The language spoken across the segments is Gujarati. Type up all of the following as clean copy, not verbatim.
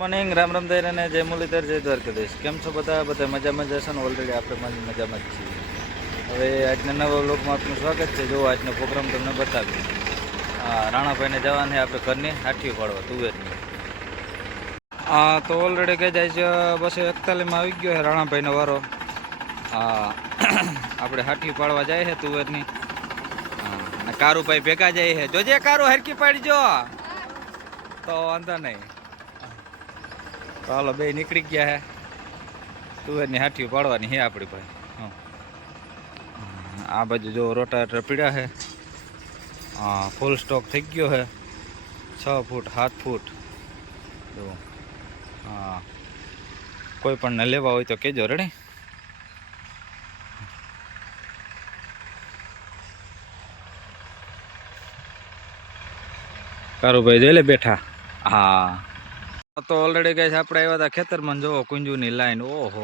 મોર્નિંગ રામ રામ દઈ અને જય મુરલીધર જય દ્વારકાધીશ. કેમ છો બધા મજામાં જશો ને? ઓલરેડી આપણે મજામાં જ છીએ. હવે આજના નવા વ્લોગમાં આપનું સ્વાગત છે. જો આજનો પ્રોગ્રામ તમને બતાવીએ. રાણાભાઈને જવાની આપણે ઘરની હાઠી પાડવા તુવેરની. તો ઓલરેડી કહી જાય છે 241માં આવી ગયો છે રાણાભાઈનો વારો. આપણે હાઠી પાડવા જાય છે તુવેરની. અને કારુભાઈ ભેગા જાય છે. જોજે કારું હરકી પાડજો તો વાંધો નહીં. તો હાલો બે નીકળી ગયા હે તુવેરની હાઠીઓ પાડવાની હે આપણી ભાઈ. આ બાજુ જો રોટાવેટર પીડ્યા છે. ફૂલ સ્ટોક થઈ ગયો છે 6 ફૂટ 7 ફૂટ. જો કોઈ પણ ને લેવા હોય તો કહેજો. રેડી? કારુભાઈ જોઈ લે બેઠા. તો ઓલરેડી ગઈ છે આપણે આવ્યા હતા ખેતરમાં. જોવો કુંજુની લાઈન. ઓહો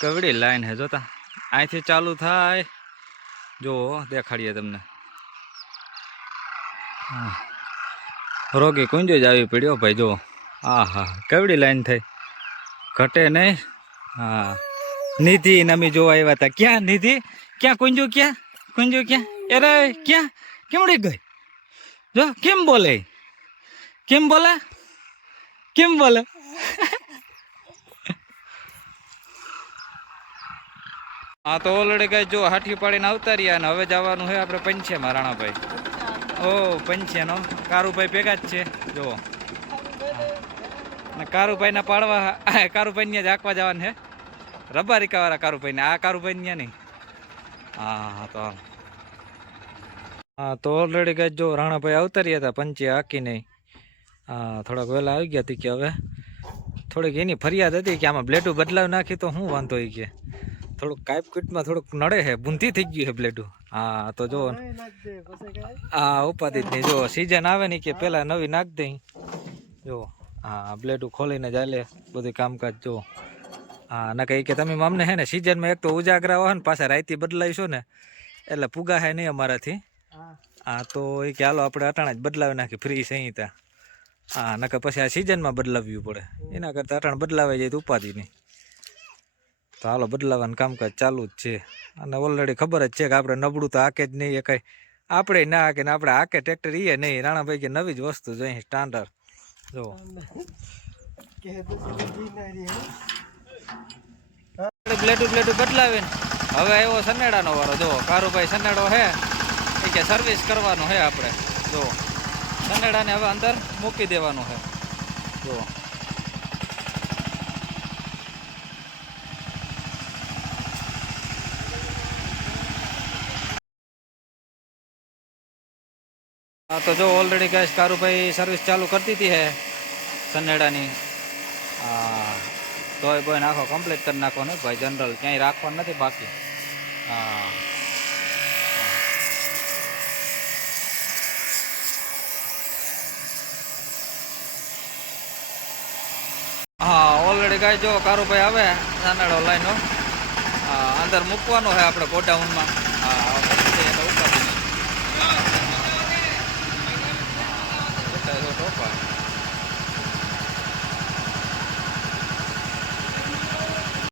કેવડી લાઈન હે જોતા. અહીંથી ચાલુ થાય જો દેખાડીએ તમને. રોગી કુંજો જ આવી પડ્યો ભાઈ. જો હા કેવડી લાઈન થઈ, ઘટે નહીં. નિધિ નમી જોવા આવ્યા હતા. ક્યાં નિધિ? ક્યાં કુંજુ? ક્યાં કુંજુ? ક્યાં? અરે ક્યાં કેવડી ગઈ? જો કેમ બોલે? કેમ બોલે? કેમ બોલે? તો ઓલરેડી કઈ જો હાઠી પાડીને આવતા રહ્યા અને હવે જવાનું છે આપણે પંચેમાં રાણાભાઈ. પંચેનો કારુભાઈ ભેગા જ છે. જો કારુભાઈ ના પાડવા કારુભાઈ ને જ આંકવા જવાનું છે. રબારિકા વાળા કારુભાઈ ને, આ કારુભાઈ ને નહીં. તો ઓલરેડી કઈ જો રાણાભાઈ આવતા રહ્યા હતા પંચે આંકી નહીં. થોડાક વહેલા આવી ગયા હતી કે હવે થોડીક એની ફરિયાદ હતી કે આમાં બ્લેડું બદલાવી નાખી તો શું વાંધો હોય કે થોડુંક કાઈપ કીટમાં થોડુંક નડે છે, બૂંધી થઈ ગયું છે બ્લેડું. તો જો ઉપાધિ જ નહીં. જો સિઝન આવે ને કે પેલા નવી નાખ દઈ. જો બ્લેડું ખોલીને ચાલે બધું કામકાજ. જો ના કહી કે તમે અમને હે ને સિઝનમાં એક તો ઉજાગરા હોય ને પાછા રાયતી બદલાવીશું ને એટલે પુગા હે નહીં અમારાથી. તો એ કે હાલો આપણે અટાણા જ બદલાવી નાખી ફ્રી સંહિતા. નકર પછી આ સિઝનમાં બદલાવવું પડે. એના કરતાં અટાણ બદલાવાઈ જાય તો ઉપાધિ નહીં. તો હાલો બદલાવાનું કામકાજ ચાલુ જ છે. અને ઓલરેડી ખબર જ છે કે આપણે નબળું તો આકે જ નહીં. એ કંઈ આપણે ના આકે ને આપણે આકે ટ્રેક્ટર એ નહીં. રાણાભાઈ કે નવી જ વસ્તુ જોઈએ સ્ટાન્ડર્ડ. જો બ્લેડું બદલાવીને હવે આવ્યો સનેડાનો વાળો. જો કારુભાઈ સનેડો હે એ કે સર્વિસ કરવાનો હે આપણે. જો સનેડાને હવે અંદર મૂકી દેવાનું છે. જો તો જો ઓલરેડી ગેસ કારુભાઈ સર્વિસ ચાલુ કરી દીધી છે સનેડાની. તોય બોય નાખો કમ્પ્લીટ કરી નાખવાનો ભાઈ. જનરલ ક્યાંય રાખવાનું નથી બાકી. ઓલરેડી ગાય જો કારુભાઈ આવે સનેડો લાઈનો અંદર મૂકવાનો છે આપણે ગોડાઉનમાં. ટોપા